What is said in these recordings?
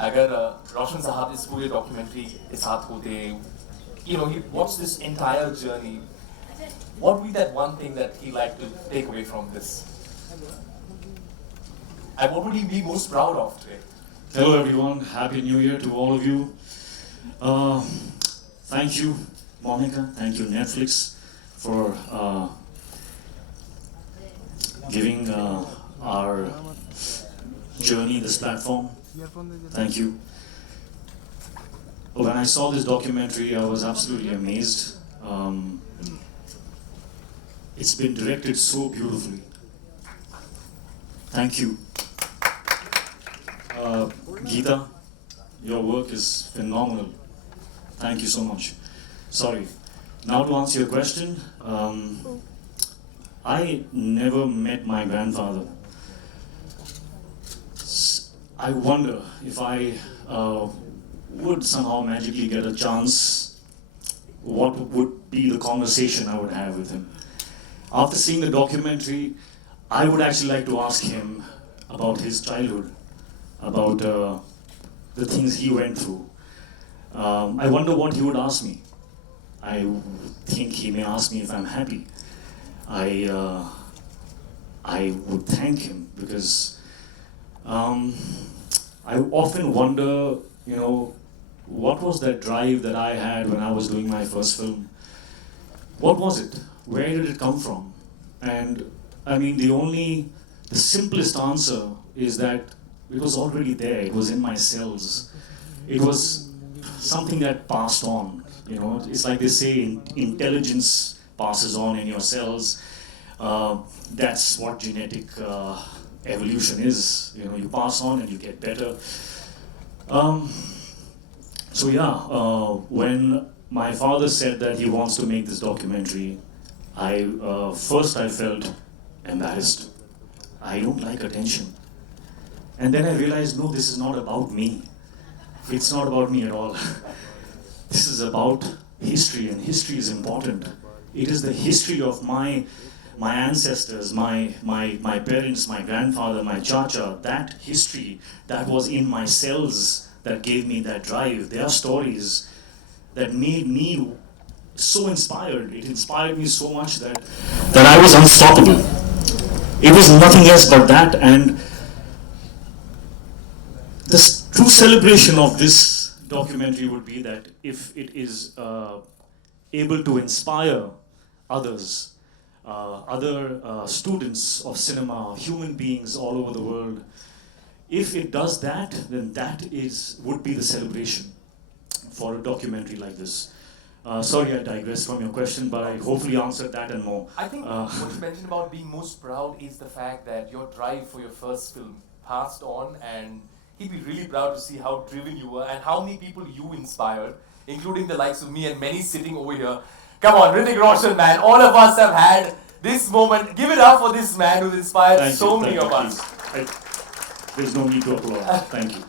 अगर रोशन साहब इस पूरे डॉक्यूमेंट्री के साथ होते, he watched this entire journey, what would be that one thing that he like to take away from this? And what would he be most proud of today? Hello everyone, Happy New Year to all of you. Thank you, Monica, thank you, Netflix, for giving our journey this platform. Thank you. When I saw this documentary, I was absolutely amazed. It's been directed so beautifully. Thank you. Geeta, your work is phenomenal. Thank you so much. Sorry. Now to answer your question, I never met my grandfather. I wonder if I would somehow magically get a chance, what would be the conversation I would have with him. After seeing the documentary, I would actually like to ask him about his childhood, about the things he went through. I wonder what he would ask me. I think he may ask me if I'm happy. I would thank him because I often wonder, what was that drive that I had when I was doing my first film? What was it? Where did it come from? And I mean, the simplest answer is that it was already there. It was in my cells. It was something that passed on. It's like they say, intelligence passes on in your cells. That's what genetic evolution is. You pass on and you get better. When my father said that he wants to make this documentary, first I felt embarrassed. I don't like attention. And then I realized, no, this is not about me. It's not about me at all. This is about history, and history is important. It is the history of my ancestors, my parents, my grandfather, my chacha, that history that was in my cells that gave me that drive. Their stories that made me so inspired. It inspired me so much that I was unstoppable. It was nothing else but that. And the true celebration of this documentary would be that if it is able to inspire others, other students of cinema, human beings all over the world, if it does that, then that would be the celebration for a documentary like this. Sorry, I digressed from your question, but I hopefully answered that and more. I think what you mentioned about being most proud is the fact that your drive for your first film passed on, and he'd be really proud to see how driven you were and how many people you inspired, including the likes of me and many sitting over here. Come on, Hrithik Roshan, man. All of us have had this moment. Give it up for this man who's inspired so many of us. There's no need to applaud. Thank you.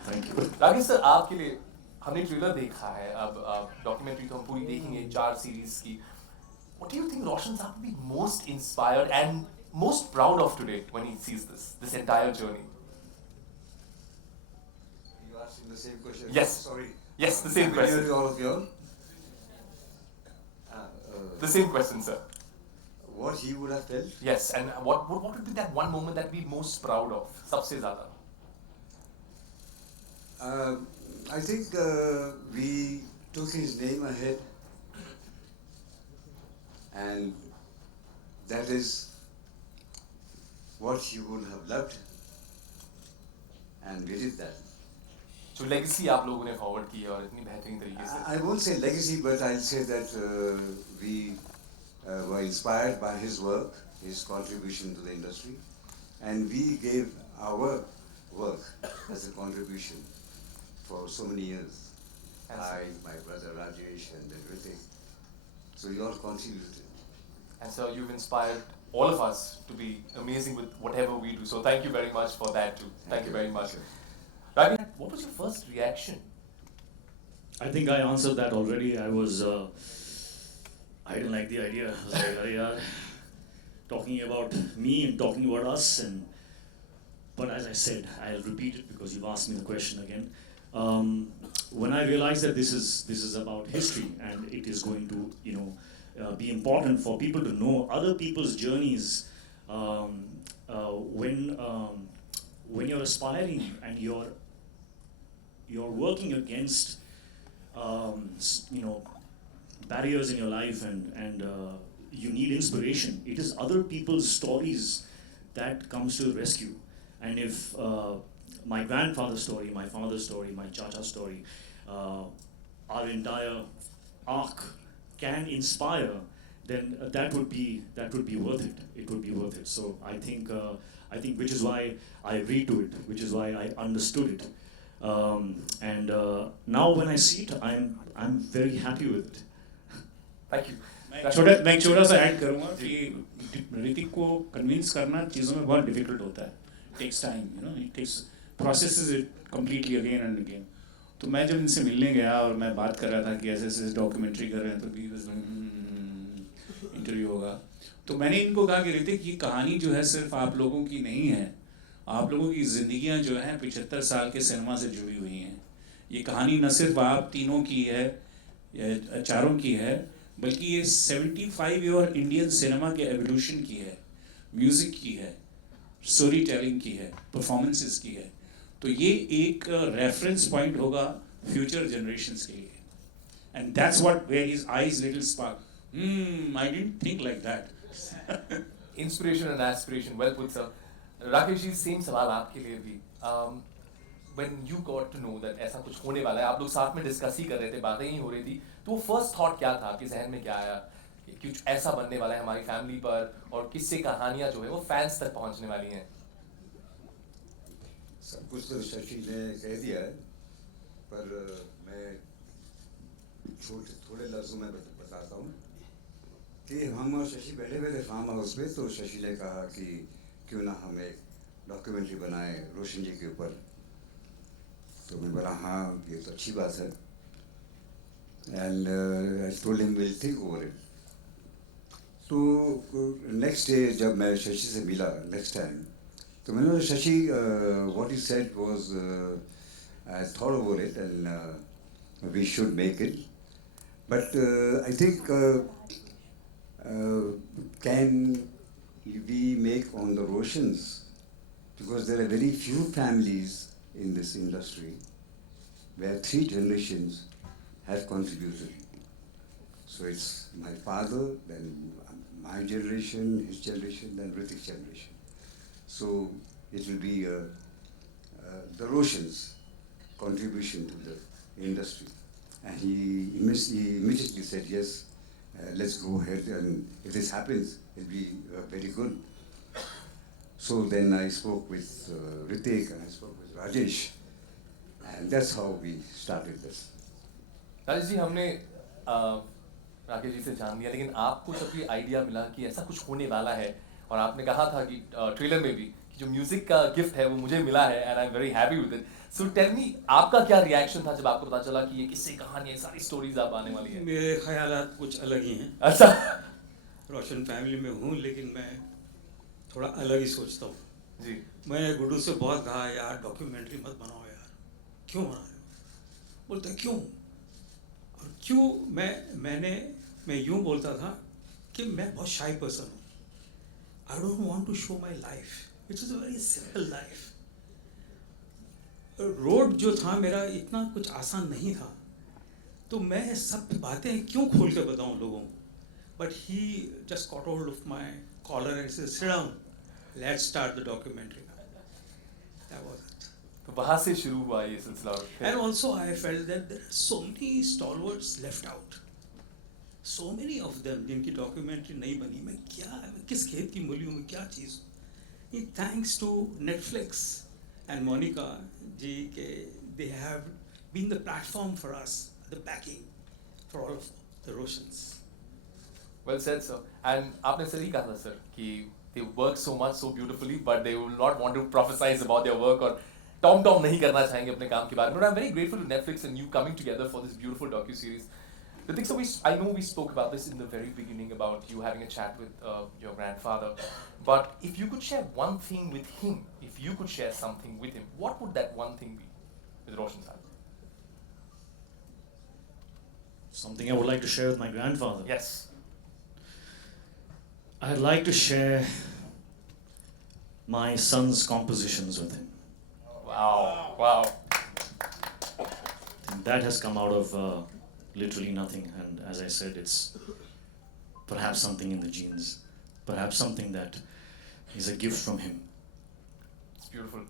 Rakesh sir, आपके लिए हमने trailer देखा है, अब documentary तो हम पूरी देखेंगे 4 सीरीज की. What do you think Roshan Saab will be most inspired and most proud of today when he sees this entire journey? You asking the same question? Yes. Sorry. Yes, the same question. To all of you all. The same question, sir. What he would have felt? Yes, and what would be that one moment that we're most proud of? सबसे ज़्यादा. I think we took his name ahead, and that is what he would have loved, and we did that. जो legacy आप लोगों ने forward की है और इतनी बेहतरीन तरीके से. I won't say legacy, but I'll say that we were inspired by his work, his contribution to the industry, and we gave our work as a contribution for so many years. I, my brother Rajesh, and everything. So we all contributed. And so you've inspired all of us to be amazing with whatever we do. So thank you very much for that too. Thank you very much. Ravi, what was your first reaction? I think I answered that already. I didn't like the idea. I was like, "Arey talking about me and talking about us." But as I said, I'll repeat it because you've asked me the question again. when I realized that this is about history and it is going to be important for people to know other people's journeys, um, when you're aspiring and you're working against barriers in your life and you need inspiration. It is other people's stories that comes to the rescue. And if my grandfather's story, my father's story, my chacha's story, our entire arc can inspire, then that would be worth it. It would be worth it. So I think which is why I agreed to it, which is why I understood it. And now when I see it, I'm very happy with it. Thank you. मैं एक छोटा सा add करूँगा कि ऋतिक को convince करना चीज़ों में बहुत डिफिकल्ट होता है. Takes time, it takes processes it completely again and again. तो मैं जब इनसे मिलने गया और मैं बात कर रहा था कि ऐसे ऐसे डॉक्यूमेंट्री कर रहे हैं, तो भी इंटरव्यू होगा, तो मैंने इनको कहा कि ऋतिक, ये कहानी जो है सिर्फ आप लोगों की नहीं है, आप लोगों की ज़िंदगियाँ जो हैं 75 साल के सिनेमा से जुड़ी हुई हैं. ये कहानी न सिर्फ आप तीनों की है या चारों की है, बल्कि ये 75 ईयर इंडियन सिनेमा के एवोल्यूशन की है, म्यूज़िक की है, स्टोरी टेलिंग की है, परफॉर्मेंसेस की है. तो ये एक रेफरेंस पॉइंट होगा फ्यूचर जनरेशन्स के लिए. And that's what where his eyes little spark. I didn't think like that. Inspiration and aspiration, well put, sir. Rakesh ji, same सवाल आपके लिए भी. When you got to know that ऐसा कुछ होने वाला है, आप लोग साथ में डिस्कस ही कर रहे थे, बातें ही हो रही थी, तो वो फर्स्ट थॉट क्या था, आपके जहन में क्या आया कि कुछ ऐसा बनने वाला है हमारी फैमिली पर, और किससे कहानियां जो है वो फैंस तक पहुंचने वाली हैं? सब कुछ तो शशि ने कह दिया है, पर मैं थोड़े लफ्ज़ों में बताता हूँ कि हम और शशि बैठे हुए थे फार्म हाउस पे, तो शशि ने कहा कि क्यों ना हम एक डॉक्यूमेंट्री बनाए रोशन जी के ऊपर. तो मैं बोला हाँ, ये तो अच्छी बात है. And I told him will think over it. तो नेक्स्ट डे जब मैं शशि से मिला नेक्स्ट टाइम, तो मैंने बोला Shashi, what you said was, I thought over it and we should make it, but I think can we make on the Roshans, because there are very few families in this industry where 3 generations have contributed. So it's my father, then my generation, his generation, then Ritik's generation. So it will be the Roshans' contribution to the industry. And he immediately said, yes, let's go ahead, and if this happens, it'll be very good. So then I spoke with Ritik and I spoke with Rajesh, and that's how we started this. Rajesh ji, हमने राकेश जी से जान लिया, लेकिन आपको जब ये idea मिला कि ऐसा कुछ होने वाला है, और आपने कहा था कि ट्रेलर में भी कि जो म्यूजिक का गिफ्ट है वो मुझे मिला है, and I am very happy with it. So tell me, आपका क्या रिएक्शन था जब आपको पता चला कि ये किससे कहानी है, सारी स्टोरीज आप आने वाली है? मेरे ख्यालात कुछ अलग ही हैं. अच्छा. रोशन फैमिली में हूँ, लेकिन मैं थोड़ा अलग ही सोचता हूँ. जी. मैं गुड्डू से बहुत कहा, यार डॉक्यूमेंट्री मत बनाओ यार. क्यों बना रहे हो? बोलते क्यों? और क्यों? मैं यूँ बोलता था कि मैं बहुत शाई पर्सन हूँ. I don't want to show my life, which is a very simple life. Road जो था मेरा इतना कुछ आसान नहीं था, तो मैं सब बातें क्यों खोल के बताऊँ लोगों को. But he just caught hold of my collar and said, sit down, let's start the documentary. That was it. तो वहाँ से शुरू हुआ ये सिलसिला. And also I felt that there are so many stalwarts left out, so many of them जिनकी documentary नहीं बनी. मैं किस खेत की मूली हूँ, मैं क्या चीज़ हूँ. Thanks to Netflix and Monica ji, they have been the platform for us, the backing for all of the Roshans. Well said, sir. And आपने सही कहा था सर कि they work so much, so beautifully, but they will not want to prophesize about their work और Tom नहीं करना चाहेंगे अपने काम के बारे में. But I'm very grateful to Netflix and you coming together for this beautiful docu-series. Ritik, so I know we spoke about this in the very beginning about you having a chat with your grandfather, but if you could share one thing with him, if you could share something with him, what would that one thing be with Roshan sir? something I would like to share with my grandfather. Yes. I'd like to share my son's compositions with him. Wow. Wow. And that has come out of literally nothing. And as I said, it's perhaps something in the genes, perhaps something that is a gift from him. It's beautiful.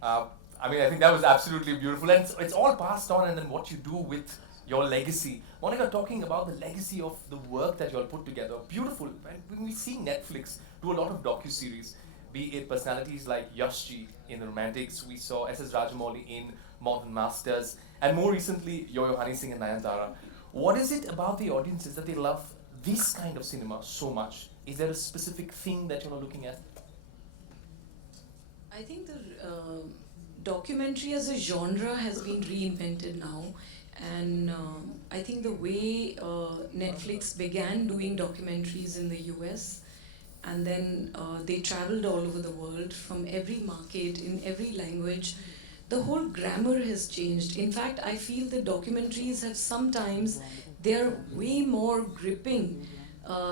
I mean, I think that was absolutely beautiful, and it's all passed on. And then what you do with your legacy, Monica, talking about the legacy of the work that you all put together, beautiful. And when we see Netflix do a lot of docu-series, be it personalities like Yashji in The Romantics, we saw S.S. Rajamouli in Modern Masters, and more recently Yo-Yo Honey Singh and Nayanthara. What is it about the audiences that they love this kind of cinema so much? Is there a specific thing that you're looking at? I think the documentary as a genre has been reinvented now, and I think the way Netflix began doing documentaries in the US, and then they traveled all over the world from every market in every language, the whole grammar has changed. In fact, I feel the documentaries have sometimes, they're way more gripping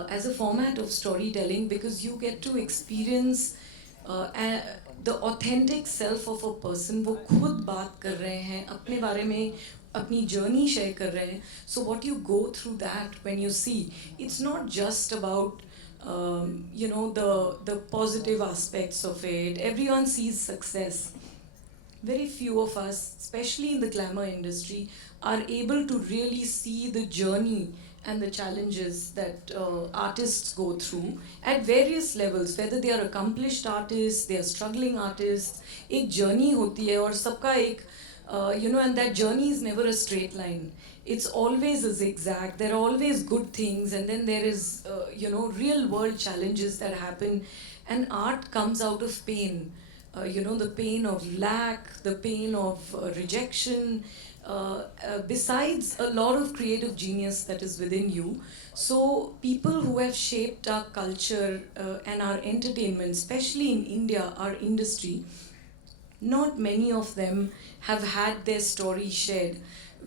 as a format of storytelling, because you get to experience the authentic self of a person. वो खुद बात कर रहे हैं अपने बारे में, अपनी journey share कर रहे हैं. So what you go through that when you see, it's not just about the positive aspects of it. Everyone sees success. Very few of us, especially in the glamour industry, are able to really see the journey and the challenges that artists go through at various levels, whether they are accomplished artists, they are struggling artists. एक journey होती है और सबका एक and that journey is never a straight line. It's always a zigzag. There are always good things, and then there is real world challenges that happen, and art comes out of pain. The pain of lack, the pain of rejection, besides a lot of creative genius that is within you. So people who have shaped our culture and our entertainment, especially in India, our industry, not many of them have had their story shared.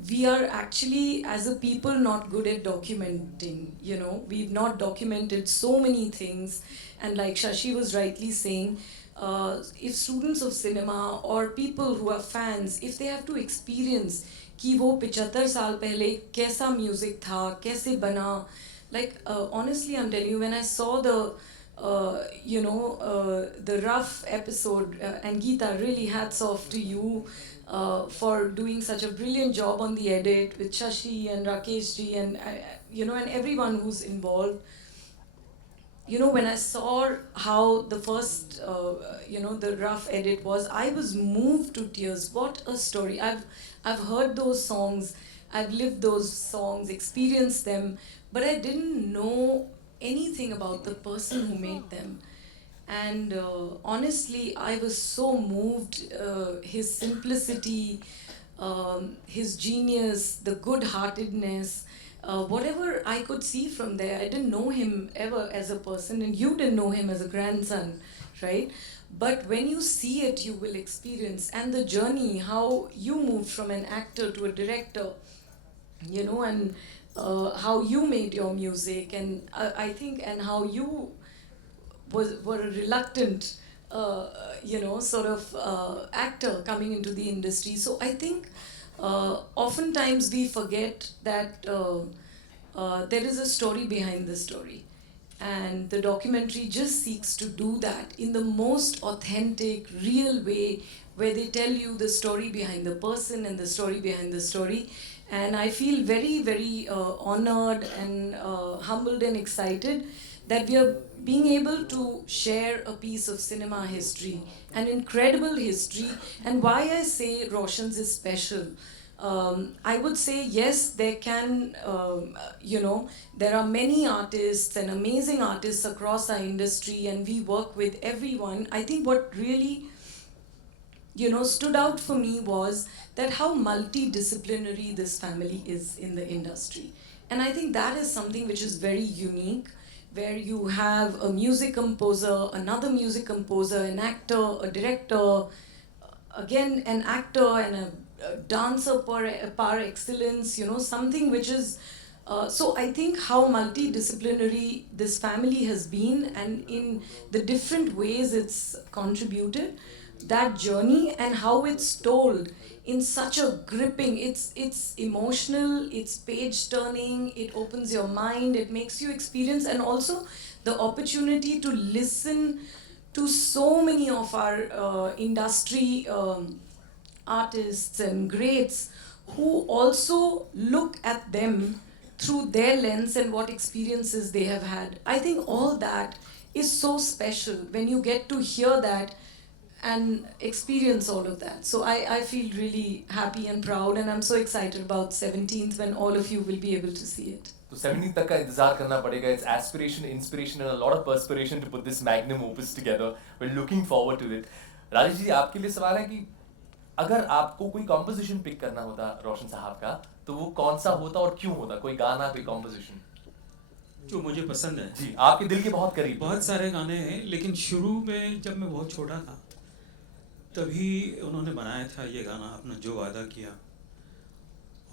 We are actually, as a people, not good at documenting. We've not documented so many things, and like Shashi was rightly saying, if students of cinema or people who are fans, if they have to experience कि वो 75 साल पहले कैसा music था, कैसे बना, like honestly I'm telling you, when I saw the the rough episode, and Geeta, really hats off to you for doing such a brilliant job on the edit with Shashi and Rakesh ji and and everyone who's involved. When I saw how the first, the rough edit was, I was moved to tears. What a story. I've heard those songs, I've lived those songs, experienced them, but I didn't know anything about the person who made them. And honestly, I was so moved. His simplicity, his genius, the good-heartedness, whatever I could see from there. I didn't know him ever as a person, and you didn't know him as a grandson, right? But when you see it, you will experience. And the journey, how you moved from an actor to a director, and how you made your music, and I think, and how you were a reluctant, sort of actor coming into the industry. So I think oftentimes we forget that there is a story behind the story. And the documentary just seeks to do that in the most authentic, real way, where they tell you the story behind the person and the story behind the story. And I feel very, very honored and humbled and excited that we are being able to share a piece of cinema history, an incredible history. And why I say Roshan's is special, I would say, yes, there can, there are many artists and amazing artists across our industry, and we work with everyone. I think what really, stood out for me was that how multidisciplinary this family is in the industry. And I think that is something which is very unique, where you have a music composer, another music composer, an actor, a director, again an actor and a dancer par excellence, something which is So I think how multidisciplinary this family has been, and in the different ways it's contributed, that journey and how it's told in such a gripping, it's emotional, it's page turning, it opens your mind, it makes you experience, and also the opportunity to listen to so many of our industry artists and greats who also look at them through their lens and what experiences they have had. I think all that is so special when you get to hear that and experience all of that. So I feel really happy and proud, and I'm so excited about 17th when all of you will be able to see it. तो 17 तक का इंतजार करना पड़ेगा. It's aspiration, inspiration and a lot of perspiration to put this magnum opus together. We're looking forward to it. Rajesh ji, आपके लिए सवाल है कि अगर आपको कोई कॉम्पोजिशन पिक करना होता रोशन साहब का, तो वो कौन सा होता और क्यों होता? कोई गाना, कोई कॉम्पोजिशन जो मुझे पसंद है जी, आपके दिल के बहुत करीब. बहुत सारे गाने हैं, लेकिन शुरू में जब मैं बहुत छोटा था तभी उन्होंने बनाया था ये गाना, अपना जो वादा किया.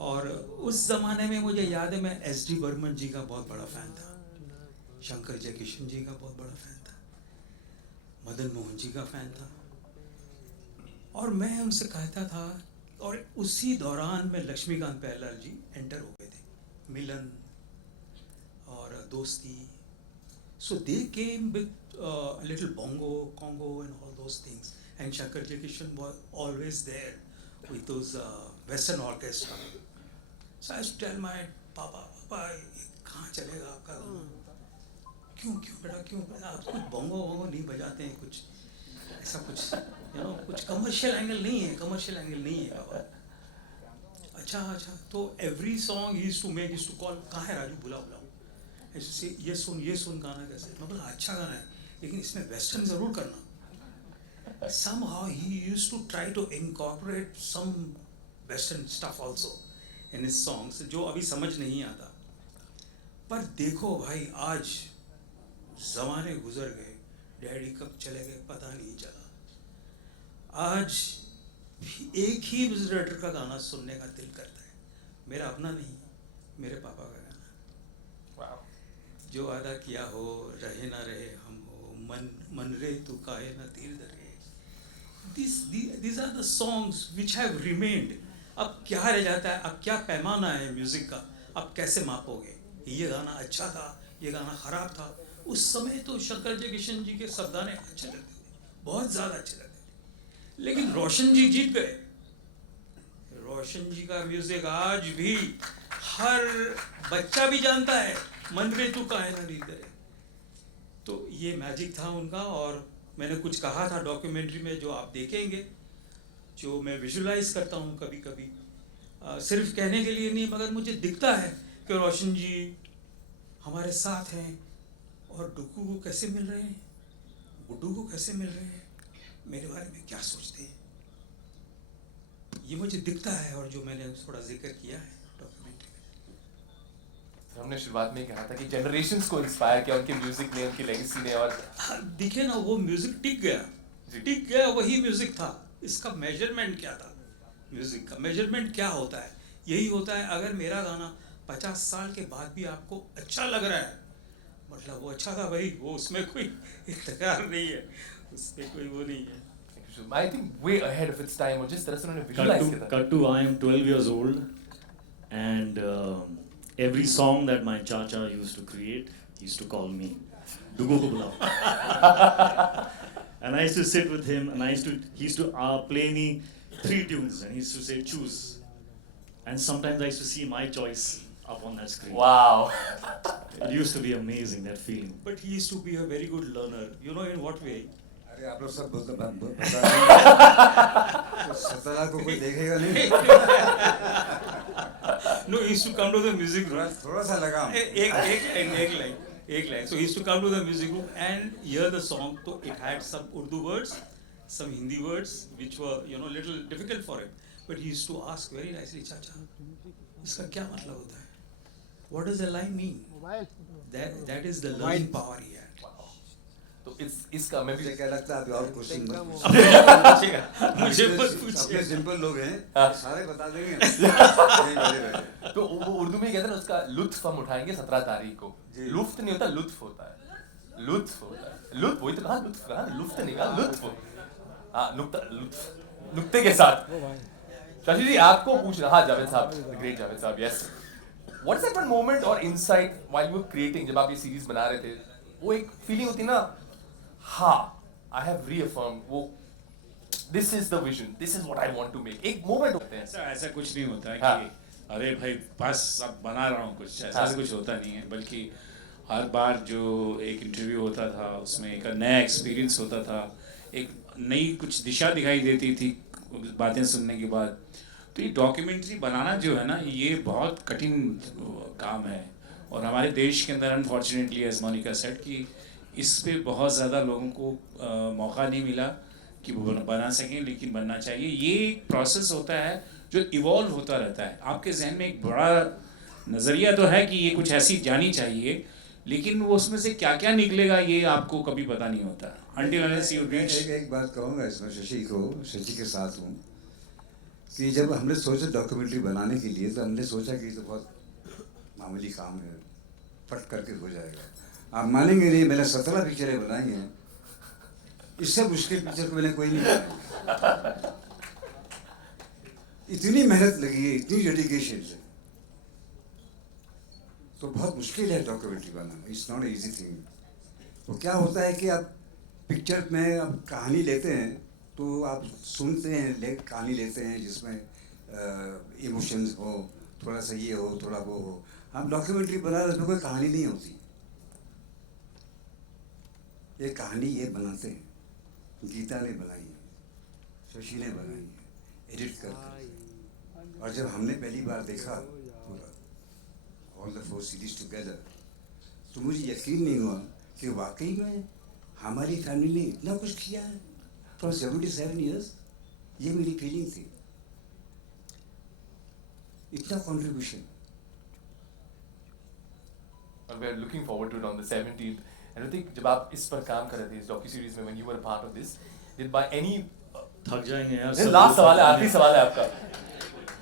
और उस ज़माने में मुझे याद है मैं एस.डी. बर्मन जी का बहुत बड़ा फ़ैन था, शंकर जयकिशन जी का बहुत बड़ा फ़ैन था, मदन मोहन जी का फ़ैन था. और मैं उनसे कहता था, और उसी दौरान में लक्ष्मीकांत प्यारेलाल जी एंटर हो गए थे, मिलन और दोस्ती. So they came with little bongo, congo and all those things, and Shankar Jaikishan was always there with those western orchestra. So I used to tell my papa, कहाँ चलेगा आपका गाना? क्यों बेटा क्यों? आप कुछ bongo नहीं बजाते हैं, कुछ ऐसा कुछ कुछ कमर्शियल एंगल नहीं है बाबा. अच्छा तो every song he used to make, used to call, कहाँ है राजू, बुलाओ. ऐसे से ये सुन गाना कैसे? मैं बोला अच्छा गाना है, लेकिन इसमें वेस्टर्न ज़रूर करना. Somehow he used to try to incorporate some western stuff also in his songs, जो अभी समझ नहीं आता. पर देखो भाई, आज ज़माने गुजर गए, डैडी कब चले गए पता नहीं चला. आज एक ही म्यूजिक डायरेक्टर का गाना सुनने का दिल करता है. मेरा अपना नहीं, मेरे पापा का गाना. जो वादा किया हो, रहे ना रहे हम हो, मन रे तू काहे ना तीर धरे. These are the songs which have remained. अब क्या रह जाता है, अब क्या पैमाना है म्यूजिक का, अब कैसे मापोगे? ये गाना अच्छा था, ये गाना खराब था. उस समय तो शंकर जयकिशन जी के शब्दाने अच्छे लगते थे, बहुत ज़्यादा अच्छे लगते थे. लेकिन रोशन जी जीत गए. रोशन जी का म्यूजिक आज भी हर बच्चा भी जानता है, मन रे तू काहे ना रीत करे. तो ये मैजिक था उनका. और मैंने कुछ कहा था डॉक्यूमेंट्री में, जो आप देखेंगे, जो मैं विजुलाइज करता हूँ कभी कभी, सिर्फ कहने के लिए नहीं, मगर मुझे दिखता है कि रोशन जी हमारे साथ हैं, और डुक्कू को कैसे मिल रहे हैं, गुड्डू को कैसे मिल रहे हैं, मेरे बारे में क्या सोचते हैं, ये मुझे दिखता है. और जो मैंने थोड़ा जिक्र किया है डॉक्यूमेंट्री में, हमने शुरुआत में कहा था कि जनरेशंस को इंस्पायर किया उनके म्यूजिक ने, उनकी लेगेसी ने. और दिखे ना, वो म्यूजिक टिक गया, वही म्यूजिक था. इसका मेजरमेंट क्या था? म्यूजिक का मेजरमेंट क्या होता है? यही होता है, अगर मेरा गाना 50 साल के बाद भी आपको अच्छा लग रहा है, मतलब वो अच्छा था भाई, वो उसमें कोई तकरार नहीं है, उसमें कोई वो नहीं है. I think way ahead of its time, और जिस तरह से उन्होंने visualize किया था. Cut to I am 12 years old, and every song that my chacha used to create, he used to call me, Dugo ko bulao. And I used to sit with him, and he used to play me 3 tunes, and he used to say choose. And sometimes I used to see my choice up on that screen. Wow. It used to be amazing, that feeling. But he used to be a very good learner. You know in what way? अरे आप लोग सब बता तो सतला को कोई देखेगा नहीं. No, he used to come to the music room. थोड़ा सा लगा. एक line. So he used to come to the music room and hear the song. So it had some Urdu words, some Hindi words, which were little difficult for him. But he used to ask very nicely, Chacha, इसका क्या मतलब होता है? What does the line mean? That is the learning power he had. तो इसका मैं भी मुझे क्या लगता है, अभी और क्वेश्चन मत मुझे मत अपने पूछिए। सिंपल लोग हैं, हाँ। सारे बता देंगे यही बैठे बैठे। तो वो उर्दू में कहते हैं ना, उसका लुत्फ हम उठाएंगे 17 तारीख को। जी। लुत्फ नहीं होता, लुत्फ होता है। लुत्फ होता है, लुत्फ, वही तो कहा, लुत्फ कहा, लुत्फ नहीं कहा, लुत्फ। हाँ, नुक्ता, लुत्फ, नुक्ते के साथ। शशि जी, आपको पूछना, हाँ जावेद साहब, ग्रेट जावेद साहब, yes. What's that one moment और insight while you were creating, जब आप ये सीरीज बना रहे थे, वो एक फीलिंग होती ना, हाँ, आई हैव रीअफर्म्ड, वो this is the vision, this is what I want to make, एक मोमेंट होते हैं। ऐसा कुछ नहीं होता हाँ। कि अरे भाई बस अब बना रहा हूँ कुछ, ऐसा हाँ। कुछ होता नहीं है, बल्कि हर बार जो एक इंटरव्यू होता था उसमें एक नया एक्सपीरियंस होता था, एक नई कुछ दिशा दिखाई देती थी बातें सुनने के बाद। तो ये डॉक्यूमेंट्री बनाना जो है ना, ये बहुत कठिन काम है, और हमारे देश के अंदर अनफॉर्चुनेटली एज मोनिका सेड कि इस पे बहुत ज़्यादा लोगों को मौका नहीं मिला कि वो बना सकें, लेकिन बनना चाहिए। ये एक प्रोसेस होता है जो इवॉल्व होता रहता है। आपके जहन में एक बड़ा नज़रिया तो है कि ये कुछ ऐसी जानी चाहिए, लेकिन वो उसमें से क्या क्या निकलेगा ये आपको कभी पता नहीं होता until unless you reach। एक बात कहूँगा इसमें शशि के साथ हूँ, कि जब हमने सोचा डॉक्यूमेंट्री बनाने के लिए, तो हमने सोचा कि तो बहुत मामूली काम है, फट करके हो जाएगा। आप मानेंगे नहीं, मैंने 17 पिक्चरें बनाई हैं, इससे मुश्किल पिक्चर को मैंने कोई नहीं बनाया। इतनी मेहनत लगी है, इतनी डेडिकेशन से, तो बहुत मुश्किल है documentary banana, it's not easy thing. तो क्या होता है कि आप पिक्चर में आप कहानी लेते हैं, तो आप सुनते हैं, कहानी लेते हैं जिसमें इमोशंस हो, थोड़ा सा ये हो, थोड़ा वो हो। हम डॉक्यूमेंट्री बना रहे, उसमें कोई कहानी नहीं होती। ये कहानी ये बनाते हैं, गीता ने बनाई है, शशि ने बनाई है, एडिट करके। और जब हमने पहली बार देखा पूरा ऑल द 4 सीरीज टुगेदर, तो मुझे यकीन नहीं हुआ कि वाकई में हमारी फैमिली ने इतना कुछ किया है फॉर 77 ईयर्स। ये मेरी फीलिंग थी, इतना contribution. And we are looking forward to it on the 17th. And I think जब आप इस पर काम कर रहे थे, इस डॉक्यू सीरीज में, when you were a part of this, did by any थक जाएंगे यार। ये लास्ट सवाल है, आखिरी सवाल है आपका,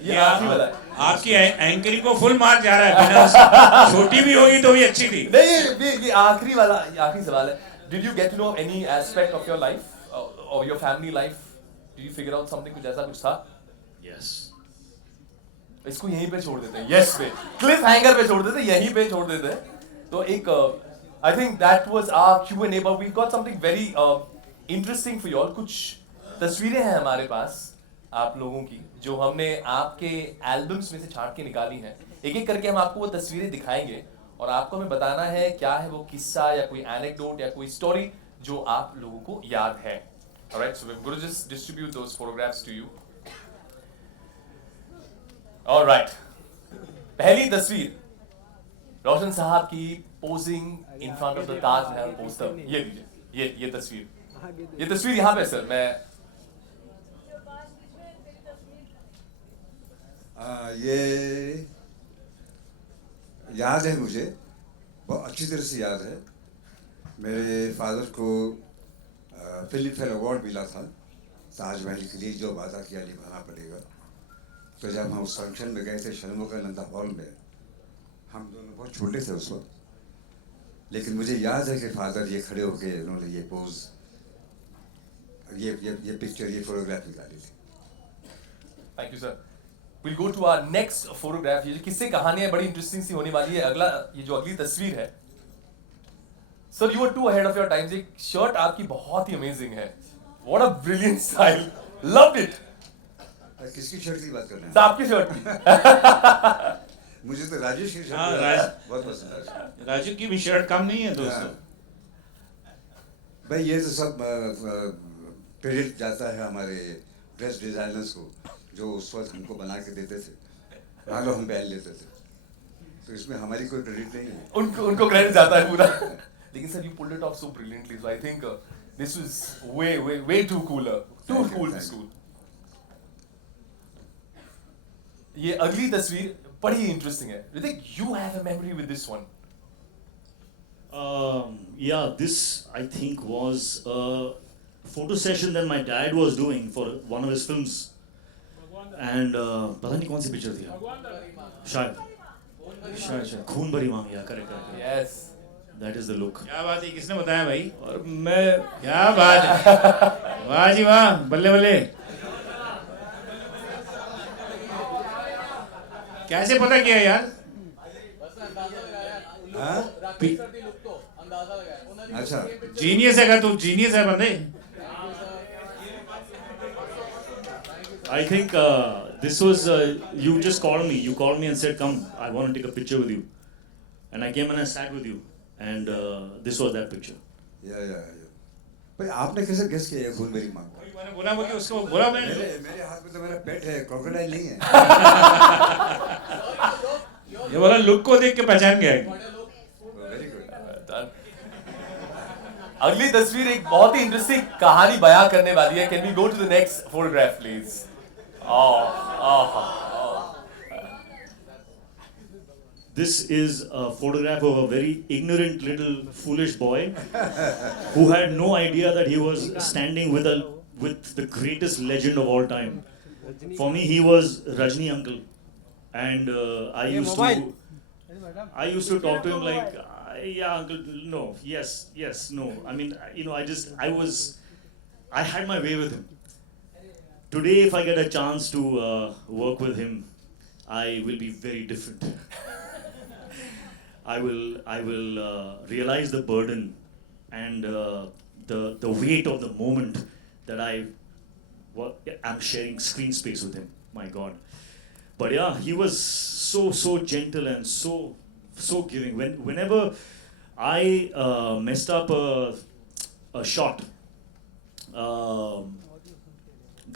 ये आखिरी वाला है। आपकी एंकरिंग को फुल मार्क जा रहा है, बिना उसके। छोटी भी होगी तो भी अच्छी थी। नहीं, ये आखिरी वाला, ये आखिरी सवाल है। Did you get to know any aspect of your life or your family life? Did you figure out something, कुछ ऐसा कुछ था? Yes. इसको यहीं पे छोड़ देते हैं, यस पे, क्लिफ हैंगर पे छोड़ देते हैं, यहीं पे छोड़ देते हैं। तो एक I think that was our Q&A, but we got something very interesting for you all. कुछ तस्वीरें हैं हमारे पास आप लोगों की, जो हमने आपके एल्बम्स में से छांट के निकाली हैं। एक एक करके हम आपको वो तस्वीरें दिखाएंगे, और आपको हमें बताना है क्या है वो किस्सा या कोई एनेक्डोट या कोई स्टोरी जो आप लोगों को याद है। Alright, so we're going to just distribute those photographs to you. Alright, पहली तस्वीर रोशन साहब की posing in front of the Taj Mahal poster. ये लीजिए, ये तस्वीर यहाँ पे सर, मैं ये याद है मुझे, बहुत अच्छी तरह से याद है। मेरे फादर को फिल्म फेयर अवार्ड मिला था ताजमहल के लिए, जो वादा किया निभाना पड़ेगा। तो जब हम उस फंक्शन में गए थे षणमुखानंद हॉल में, हम दोनों बहुत छोटे थे उस वक्त, लेकिन मुझे याद है कि फादर ये खड़े होके उन्होंने ये पोज, ये पिक्चर, ये फोटोग्राफ निकाली थी। Thank you sir. We'll go to our next photograph. ये किससे कहानियां बड़ी इंटरेस्टिंग सी होने वाली है। ये जो अगली तस्वीर है, sir you are too ahead of your times. एक शर्ट आपकी बहुत ही अमेजिंग है, what a brilliant style, loved it. किसकी शर्ट की बात कर रहे हैं? सर आपकी शर्ट की। मुझे तो राजेश की हाँ, शर्ट बहुत पसंद है। राजू की भी शर्ट कम नहीं है दोस्तों। भाई ये तो सब क्रेडिट जाता है हमारे ड्रेस डिजाइनर्स को, जो उस वक्त हमको बना के देते थे, आगे हम पहन लेते थे, तो इसमें हमारी कोई क्रेडिट नहीं है। उनको क्रेडिट जाता है पूरा। लेकिन sir you pulled it off so brilliantly, so I think this was way too cooler, too cool to school. ये अगली तस्वीर बड़ी इंटरेस्टिंग है। Hrithik, you have a memory with this one. Yeah, this I think was a photo session that my dad was doing for one of his films. And पता नहीं कौन सी picture थी शायद शायद खून भरी मांग या correct correct Yes. That is the look क्या बात है, किसने बताया भाई? और मैं क्या बात है, वाह जी वाह, बल्ले बल्ले। कैसे पता किया यार? हाँ? अच्छा जीनियस है का तू, जीनियस है बंदे। I think this was you just called me. You called me and said, "Come, I want to take a picture with you." And I came and I sat with you, and this was that picture. या भाई आपने कैसे guess किया ये खून मेरी मांग? मैंने बोला वो कि उसको बोला मैंने। मेरे हाथ में तो मेरा पेट है, क्रोकोडाइल नहीं है। ये बोला लुक को देख के पहचान गया। Very good. Done. अगली तस्वीर एक बहुत ही इंटरेस्टिंग कहानी बयां करने वाली है. Can we go to the next photograph, please? Oh. This is a photograph of a very ignorant little foolish boy who had no idea that he was standing with the greatest legend of all time. For me, he was Rajni uncle, and I used to talk to him like, yeah, uncle, no, yes, no. I mean, I had my way with him. Today, if I get a chance to work with him, I will be very different. I will realize the burden and the weight of the moment that I'm sharing screen space with him. My God. But yeah, he was so gentle and so giving. Whenever I messed up a shot,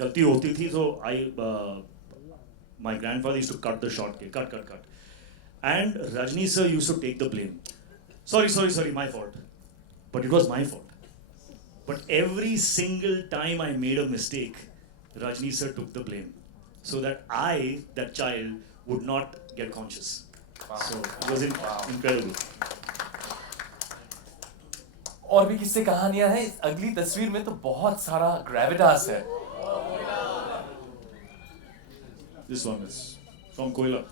गलती होती थी तो my grandfather used to cut the shot, cut. And Rajni sir used to take the blame. Sorry, my fault. But it was my fault. But every single time I made a mistake, Rajni sir took the blame. So that that child, would not get conscious. Wow. So it was incredible. और भी किस्से कहानियां हैं. इस अगली तस्वीर में तो बहुत सारा ग्रेविटास है. This one is from Koila.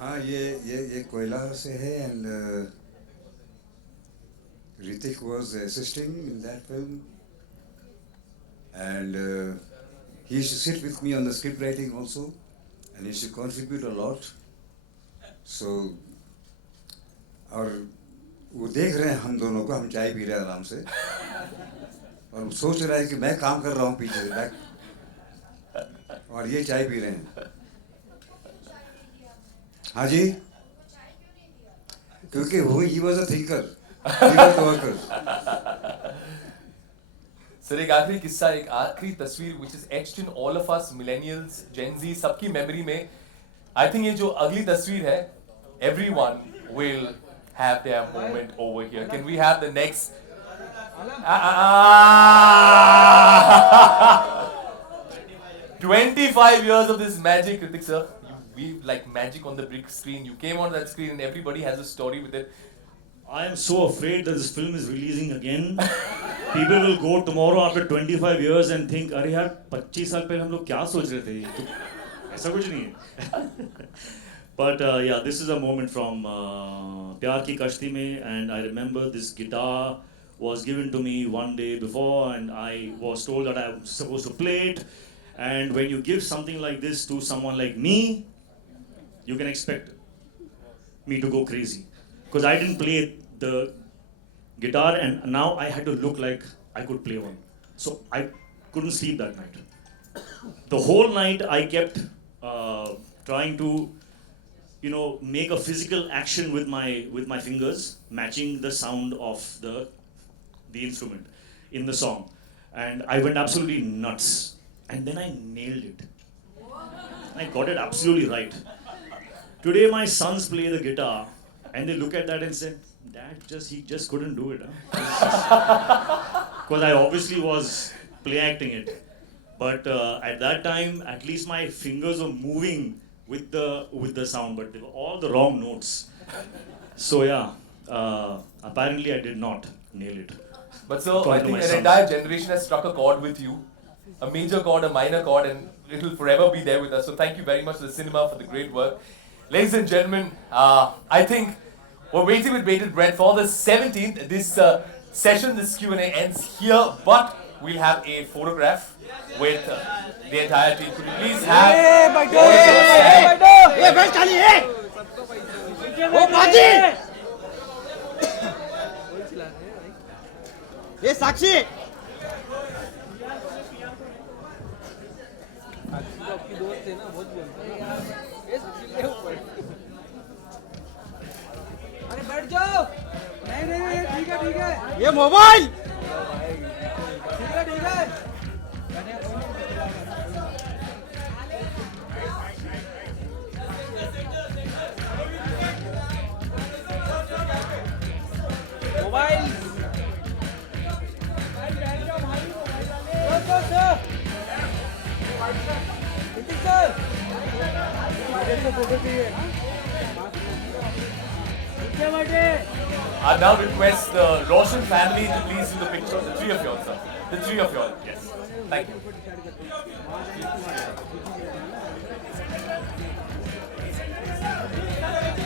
हाँ ये कोयला से है and Ritik was assisting in that film and he used to sit with me on the script writing also and he used to contribute a lot. So और वो देख रहे हैं हम दोनों को, हम चाय पी रहे हैं आराम से और सोच रहा है कि मैं काम कर रहा हूँ पीछे से बैक और ये चाय पी रहे हैं. हाँ जी, क्योंकि वो he was a thinker, he was a worker. Sir एक आखिरी किस्सा, एक आखिरी तस्वीर which is etched in all of us millennials, Gen Z, सबकी मेमोरी में. I think ये जो अगली तस्वीर है, everyone will have their moment over here. Can we have the next? 25 years of this magic, Ritik sir. You weave like magic on the big screen. You came on that screen and everybody has a story with it. I am so afraid that this film is releasing again. People will go tomorrow after 25 years and think, अरे यार 25 साल पहले हम लोग क्या सोच रहे थे? तो ऐसा कुछ नहीं है. But yeah, this is a moment from प्यार की कश्ती में, and I remember this guitar was given to me one day before, and I was told that I was supposed to play it. And when you give something like this to someone like me, you can expect me to go crazy. Because I didn't play the guitar and now I had to look like I could play one. So I couldn't sleep that night. The whole night I kept trying to, make a physical action with my fingers, matching the sound of the instrument in the song. And I went absolutely nuts. And then I nailed it. I got it absolutely right. Today my sons play the guitar and they look at that and say, Dad, he just couldn't do it. Because I obviously was play acting it. But at that time, at least my fingers were moving with the sound, but they were all the wrong notes. So yeah, apparently I did not nail it. But so I According to think my an sons. entire generation has struck a chord with you, a major chord, a minor chord, and it will forever be there with us. So thank you very much to the cinema for the great work. Ladies and gentlemen, I think we're waiting with bated breath for the 17th. This session, this Q&A ends here, but we'll have a photograph with the entire team. Could you please have all of those stand? ये साक्षी अरे बैठ जाओ नहीं ठीक है ये mobile ठीक है mobile I now request the Roshan family to please do the picture. The three of you, sir. The three of you all. Yes. Thank you.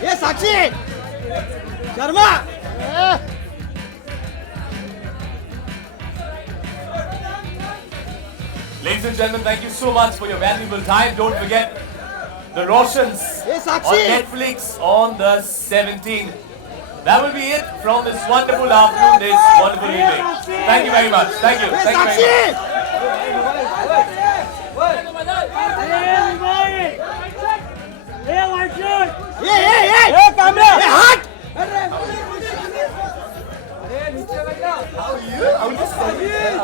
ये साक्षी Sharma Ladies and gentlemen, thank you so much for your valuable time. Don't forget the Roshans Hey, Sakshi! on Netflix on the 17th. That will be it from this wonderful afternoon, this wonderful evening. Thank you very much. Thank you. ये Thank you Sakshi very much. ये camera ये हट How are you? I was just saying.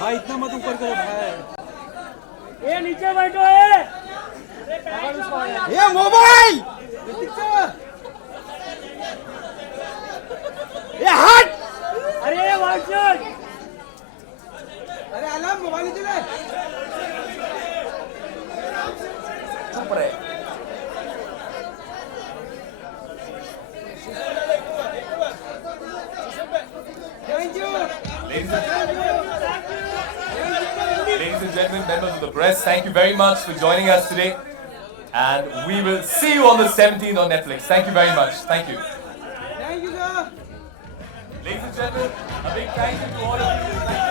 भाई इतना मत ऊपर करो भाई ये नीचे बैठो है ये मोबाइल ये हट अरे वाइट शर्ट अरे अलार्म मोबाइल चले चुप रहे. Thank you Ladies and gentlemen, members of the press, thank you very much for joining us today. And we will see you on the 17th on Netflix. Thank you very much. Thank you. Thank you sir Ladies and gentlemen, a big thank you to all of you. Thank you.